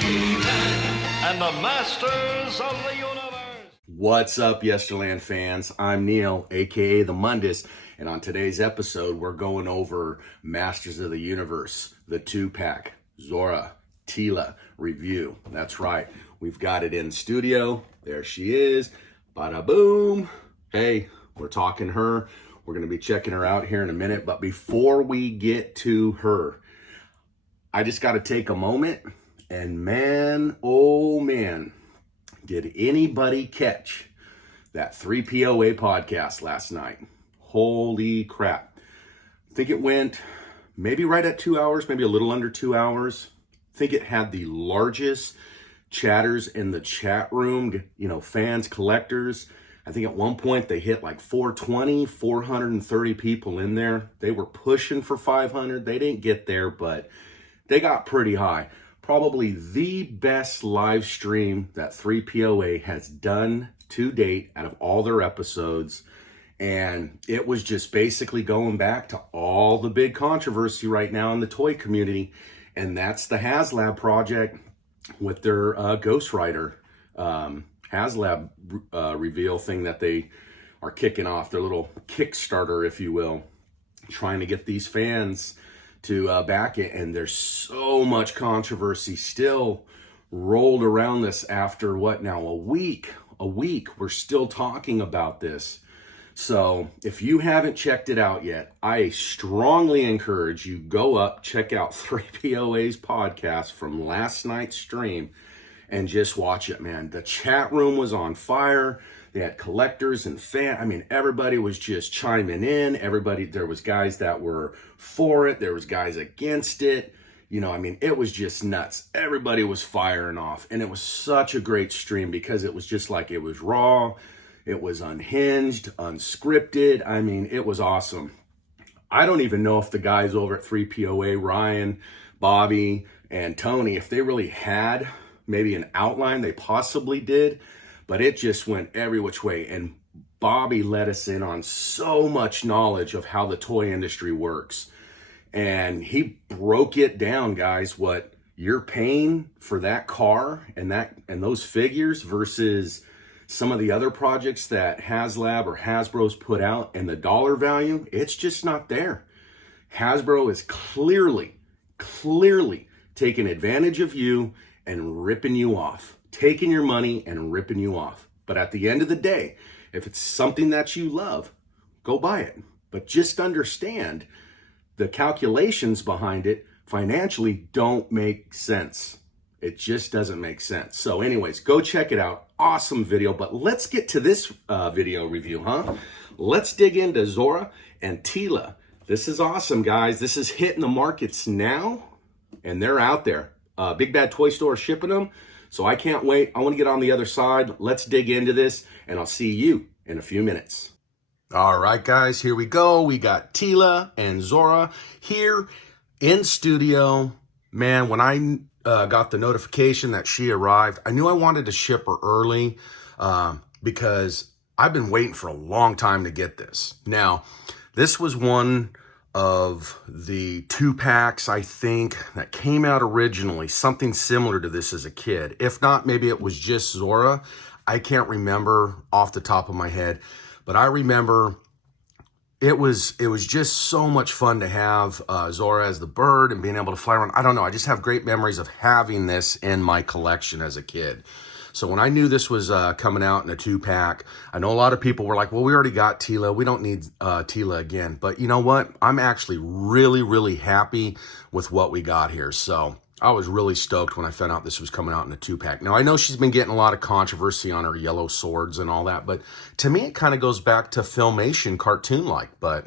And the masters of the universe. What's up, Yesterland fans? I'm Neal, aka the Mundus, and on today's episode, we're going over Masters of the Universe, the 2-pack, Zora, Teela review. That's right, we've got it in studio. There she is. Bada boom. Hey, we're talking her. We're going to be checking her out here in a minute, but before we get to her, I just got to take a moment, and man, oh man, did anybody catch that 3POA podcast last night? Holy crap. I think it went maybe right at 2 hours, maybe a little under 2 hours. I think it had the largest chatters in the chat room, you know, fans, collectors. I think at one point they hit like 420, 430 people in there. They were pushing for 500. They didn't get there, but they got pretty high. Probably the best live stream that 3POA has done to date out of all their episodes. And it was just basically going back to all the big controversy right now in the toy community. And that's the HasLab project with their Ghostwriter HasLab reveal thing that they are kicking off, their little Kickstarter, if you will, trying to get these fans to back it. And there's so much controversy still rolled around this after what now, a week, we're still talking about this. So if you haven't checked it out yet, I strongly encourage you go up, check out 3POA's podcast from last night's stream and just watch it, man. The chat room was on fire. They had collectors and fans. I mean, everybody was just chiming in. There was guys that were for it. There was guys against it. You know, I mean, it was just nuts. Everybody was firing off. And it was such a great stream because it was just like, it was raw. It was unhinged, unscripted. I mean, it was awesome. I don't even know if the guys over at 3POA, Ryan, Bobby, and Tony, if they really had maybe an outline. They possibly did. But it just went every which way. And Bobby let us in on so much knowledge of how the toy industry works. And he broke it down, guys, what you're paying for that car and those figures versus some of the other projects that HasLab or Hasbro's put out, and the dollar value, it's just not there. Hasbro is clearly taking advantage of you and ripping you off. Taking your money and ripping you off. But at the end of the day, if it's something that you love, go buy it. But just understand the calculations behind it financially don't make sense. It just doesn't make sense. So anyways, go check it out. Awesome video. But let's get to this video review, huh? Let's dig into Zora and Teela. This is awesome, guys. This is hitting the markets now, and they're out there. Big Bad Toy Store shipping them. So I can't wait. I want to get on the other side. Let's dig into this, and I'll see you in a few minutes. All right, guys, here we go. We got Teela and Zora here in studio. Man, when I got the notification that she arrived, I knew I wanted to ship her early because I've been waiting for a long time to get this. Now, this was one of the 2-packs, I think, that came out originally, something similar to this as a kid. If not, maybe it was just Zora. I can't remember off the top of my head, but I remember it was just so much fun to have Zora as the bird and being able to fly around. I don't know, I just have great memories of having this in my collection as a kid. So when I knew this was coming out in a 2-pack, I know a lot of people were like, well, we already got Teela. We don't need Teela again. But you know what? I'm actually really happy with what we got here. So I was really stoked when I found out this was coming out in a 2-pack. Now, I know she's been getting a lot of controversy on her yellow swords and all that. But to me, it kind of goes back to Filmation cartoon-like. But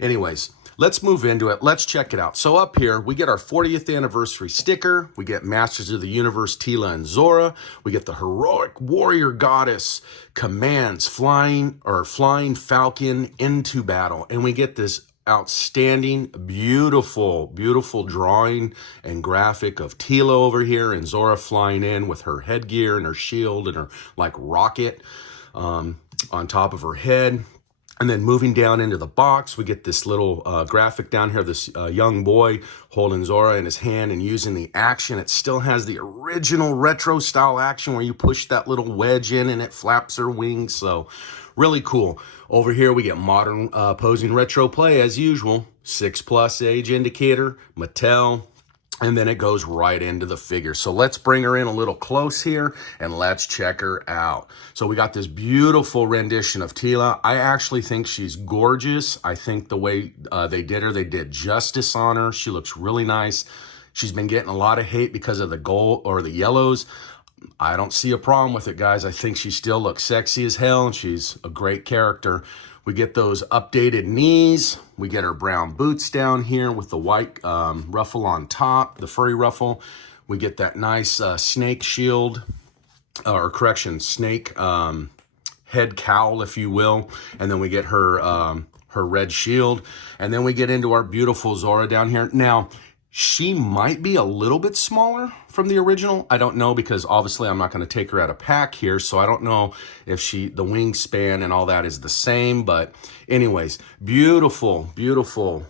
anyways, let's move into it. Let's check it out. So up here, we get our 40th anniversary sticker. We get Masters of the Universe, Teela and Zora. We get the heroic warrior goddess commands flying falcon into battle. And we get this outstanding, beautiful drawing and graphic of Teela over here and Zora flying in with her headgear and her shield and her like rocket on top of her head. And then moving down into the box, we get this little graphic down here, this young boy holding Zora in his hand and using the action. It still has the original retro style action where you push that little wedge in and it flaps her wings. So really cool. Over here, we get modern posing retro play as usual. 6+ age indicator, Mattel. And then it goes right into the figure. So let's bring her in a little close here and let's check her out. So we got this beautiful rendition of Teela. I actually think she's gorgeous. I think the way they did her, they did justice on her. She looks really nice. She's been getting a lot of hate because of the gold or the yellows. I don't see a problem with it, guys. I think she still looks sexy as hell and she's a great character. We get those updated knees. We get her brown boots down here with the white ruffle on top, the furry ruffle. We get that nice snake shield, or correction, snake head cowl, if you will. And then we get her her red shield. And then we get into our beautiful Zora down here. Now, she might be a little bit smaller from the original. I don't know, because obviously I'm not going to take her out of pack here. So I don't know if the wingspan and all that is the same. But anyways, beautiful, beautiful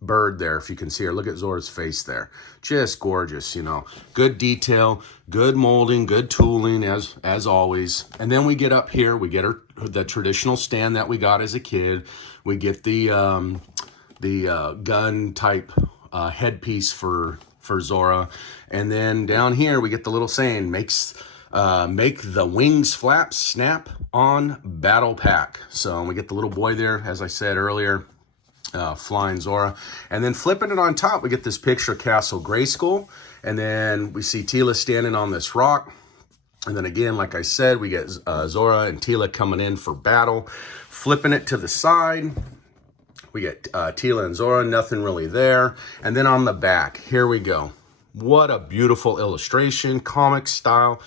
bird there. If you can see her, look at Zora's face there. Just gorgeous, you know. Good detail, good molding, good tooling as always. And then we get up here, we get her the traditional stand that we got as a kid. We get the gun type headpiece for Zora. And then down here we get the little saying, make the wings flap snap on battle pack. So we get the little boy there, as I said earlier, flying Zora. And then flipping it on top, we get this picture of Castle Grayskull. And then we see Teela standing on this rock. And then again, like I said, we get Zora and Teela coming in for battle. Flipping it to the side, we get Teela and Zora, nothing really there. And then on the back, here we go. What a beautiful illustration, comic style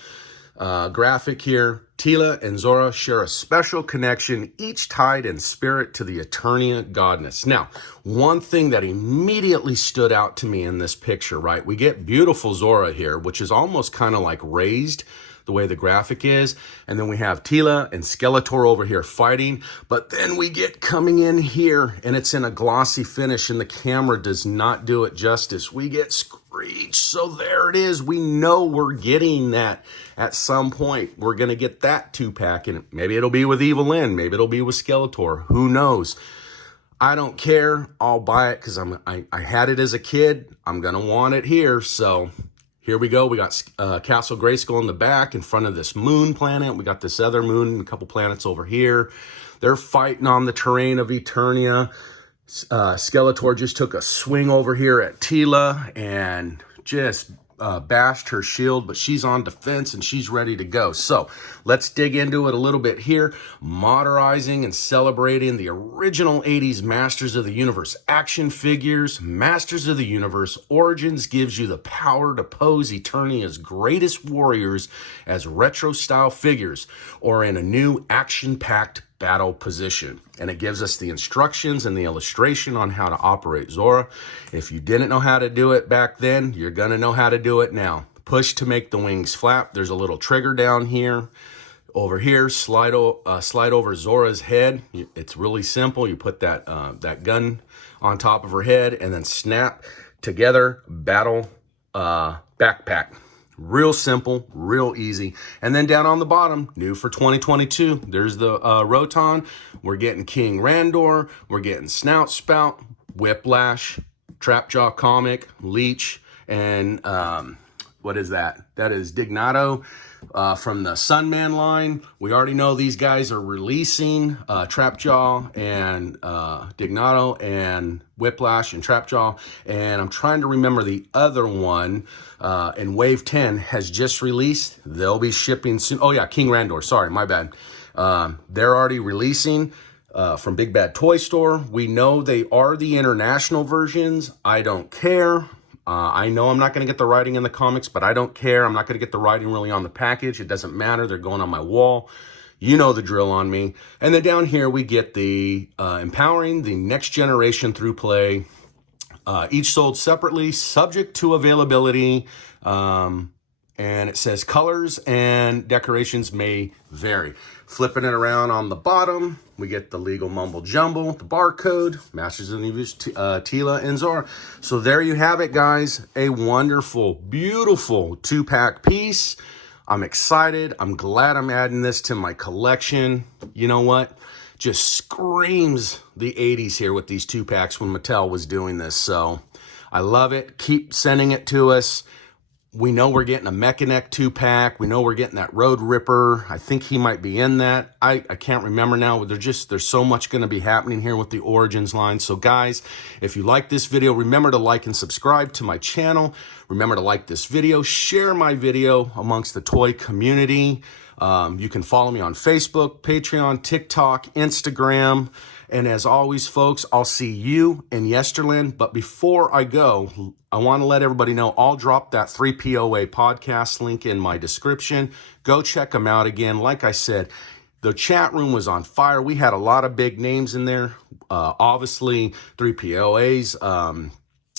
graphic here. Teela and Zora share a special connection, each tied in spirit to the Eternia goddess. Now, one thing that immediately stood out to me in this picture, right? We get beautiful Zora here, which is almost kind of like raised, the way the graphic is. And then we have Teela and Skeletor over here fighting. But then we get coming in here and it's in a glossy finish and the camera does not do it justice. We get Screech. So there it is. We know we're getting that at some point. We're going to get that 2-pack, and maybe it'll be with Evelyn. Maybe it'll be with Skeletor. Who knows? I don't care. I'll buy it because I had it as a kid. I'm going to want it here. So here we go. We got Castle Grayskull in the back in front of this moon planet. We got this other moon and a couple planets over here. They're fighting on the terrain of Eternia. Skeletor just took a swing over here at Teela and just bashed her shield, but she's on defense and she's ready to go. So let's dig into it a little bit here. Modernizing and celebrating the original 80s Masters of the Universe action figures. Masters of the Universe Origins gives you the power to pose Eternia's greatest warriors as retro style figures or in a new action-packed battle position. And it gives us the instructions and the illustration on how to operate Zora. If you didn't know how to do it back then, you're gonna know how to do it now. Push to make the wings flap. There's a little trigger down here. Over here, slide over Zora's head. It's really simple. You put that gun on top of her head and then snap together, battle backpack. Real simple, real easy. And then down on the bottom, new for 2022, there's the Roton. We're getting King Randor. We're getting Snout Spout, Whiplash, Trapjaw Comic, Leech, and what is that? That is Dignato from the Sunman line. We already know these guys are releasing Trapjaw and Dignato and Whiplash and Trapjaw. And I'm trying to remember the other one. And Wave 10 has just released. They'll be shipping soon. Oh yeah, King Randor. Sorry, my bad. They're already releasing from Big Bad Toy Store. We know they are the international versions. I don't care. I know I'm not going to get the writing in the comics, but I don't care. I'm not going to get the writing really on the package. It doesn't matter. They're going on my wall. You know the drill on me. And then down here, we get the empowering the next generation through play. Each sold separately, subject to availability. And it says colors and decorations may vary. Flipping it around on the bottom, we get the legal mumble jumble, the barcode, Masters of the Universe, Teela and Zora. So there you have it, guys. A wonderful, beautiful 2-pack piece. I'm excited. I'm glad I'm adding this to my collection. You know what? Just screams the 80s here with these 2-packs when Mattel was doing this. So I love it. Keep sending it to us. We know we're getting a Mechanic 2-pack. We know we're getting that Road Ripper. I think he might be in that. I can't remember now. There's so much going to be happening here with the Origins line. So guys, if you like this video, remember to like and subscribe to my channel. Remember to like this video, share my video amongst the toy community. You can follow me on Facebook, Patreon, TikTok, Instagram. And as always, folks, I'll see you in Yesterland. But before I go, I want to let everybody know I'll drop that 3POA podcast link in my description. Go check them out again. Like I said, the chat room was on fire. We had a lot of big names in there. Obviously, 3POA's,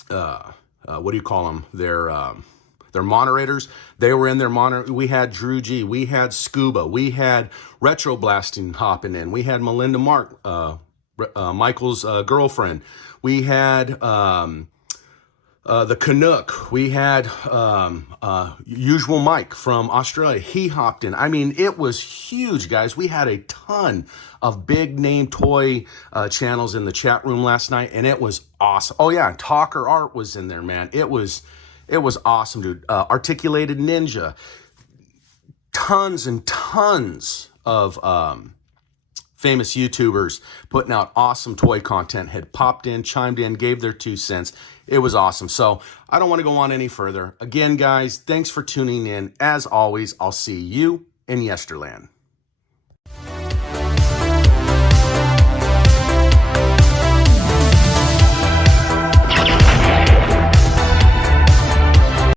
what do you call them? Their moderators. They were in their monitor. We had Drew G. We had Scuba. We had Retro Blasting hopping in. We had Melinda Mark, Michael's girlfriend. We had the Canuck. We had Usual Mike from Australia. He hopped in. I mean, it was huge, guys. We had a ton of big name toy channels in the chat room last night, and it was awesome. Oh yeah, Talker Art was in there, man. It was awesome, dude. Articulated Ninja. Tons and tons of famous YouTubers putting out awesome toy content had popped in, chimed in, gave their 2 cents. It was awesome. So I don't want to go on any further. Again, guys, thanks for tuning in. As always, I'll see you in Yesterland.